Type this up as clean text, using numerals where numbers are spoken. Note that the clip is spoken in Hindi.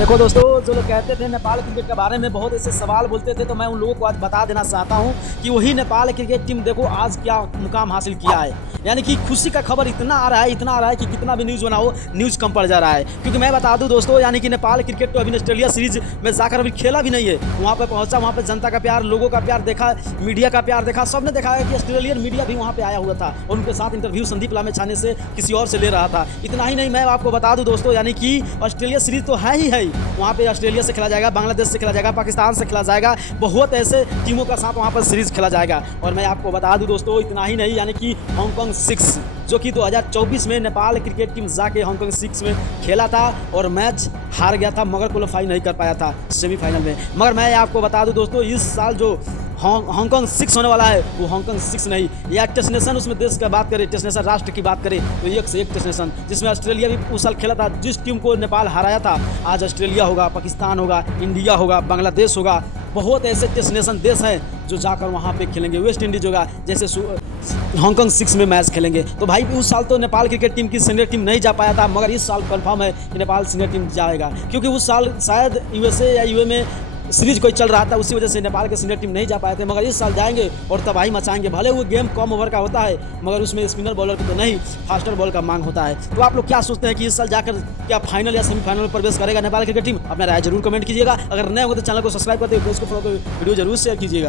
देखो दोस्तों, जो लोग कहते थे नेपाल क्रिकेट के बारे में बहुत ऐसे सवाल बोलते थे, तो मैं उन लोगों को आज बता देना चाहता हूं कि वही नेपाल क्रिकेट टीम देखो आज क्या मुकाम हासिल किया है। यानी कि खुशी का खबर इतना आ रहा है, इतना आ रहा है कि कितना भी न्यूज़ बनाओ न्यूज़ कम पड़ जा रहा है। क्योंकि मैं बता दूं दोस्तों, यानी कि नेपाल क्रिकेट तो अभी ऑस्ट्रेलिया सीरीज में जाकर अभी खेला भी नहीं है। वहाँ पर पहुंचा, वहाँ पर जनता का प्यार, लोगों का प्यार देखा, मीडिया का प्यार देखा, सबने देखा है कि ऑस्ट्रेलियन मीडिया भी वहाँ पर आया हुआ था और उनके साथ इंटरव्यू संदीप लामेछाने से किसी और से ले रहा था। इतना ही नहीं, मैं आपको बता दूं दोस्तों, यानी कि ऑस्ट्रेलिया सीरीज तो है ही है। वहाँ पे ऑस्ट्रेलिया से खेला जाएगा, बांग्लादेश से खेला जाएगा, पाकिस्तान से खेला जाएगा, बहुत ऐसे टीमों का साथ वहाँ पर सीरीज खेला जाएगा। और मैं आपको बता दूं दोस्तों, इतना ही नहीं, यानी कि हांगकांग 6 जो कि 2024 में नेपाल क्रिकेट टीम जाके हांगकांग 6 में खेला था और मैच हार गया था, मगर क्वालीफाई नहीं कर पाया था सेमीफाइनल में। मगर मैं आपको बता दूं दोस्तों, इस साल जो हांगकांग 6 होने वाला है वो हांगकांग 6 नहीं, या टेस्ट नेशन, उसमें देश की बात करें, टेस्ट नेशन राष्ट्र की बात करें तो एक से एक टेस्ट नेशन, जिसमें ऑस्ट्रेलिया भी उस साल खेला था। जिस टीम को नेपाल हराया था, आज ऑस्ट्रेलिया होगा, पाकिस्तान होगा, इंडिया होगा, बांग्लादेश होगा, बहुत ऐसे टेस्ट नेशन देश हैं जो जाकर वहाँ पे खेलेंगे। वेस्ट इंडीज होगा, जैसे हांगकांग 6 में मैच खेलेंगे। तो भाई उस साल तो नेपाल क्रिकेट टीम की सीनियर टीम नहीं जा पाया था, मगर इस साल कंफर्म है कि नेपाल सीनियर टीम जाएगा। क्योंकि उस साल शायद यूएसए या यूए में सीरीज कोई चल रहा था, उसी वजह से नेपाल के सीनियर टीम नहीं जा पाए थे। मगर इस साल जाएंगे और तबाही मचाएंगे। भले वो गेम कम ओवर का होता है, मगर उसमें स्पिनर बॉलर की तो नहीं, फास्टर बॉल का मांग होता है। तो आप लोग क्या सोचते हैं कि इस साल जाकर क्या फाइनल या सेमीफाइनल में प्रवेश करेगा नेपाल क्रिकेट टीम? अपना राय जरूर कमेंट कीजिएगा। अगर नए हो तो चैनल को सब्सक्राइब करते हुए उसको फॉलो वीडियो जरूर शेयर कीजिएगा।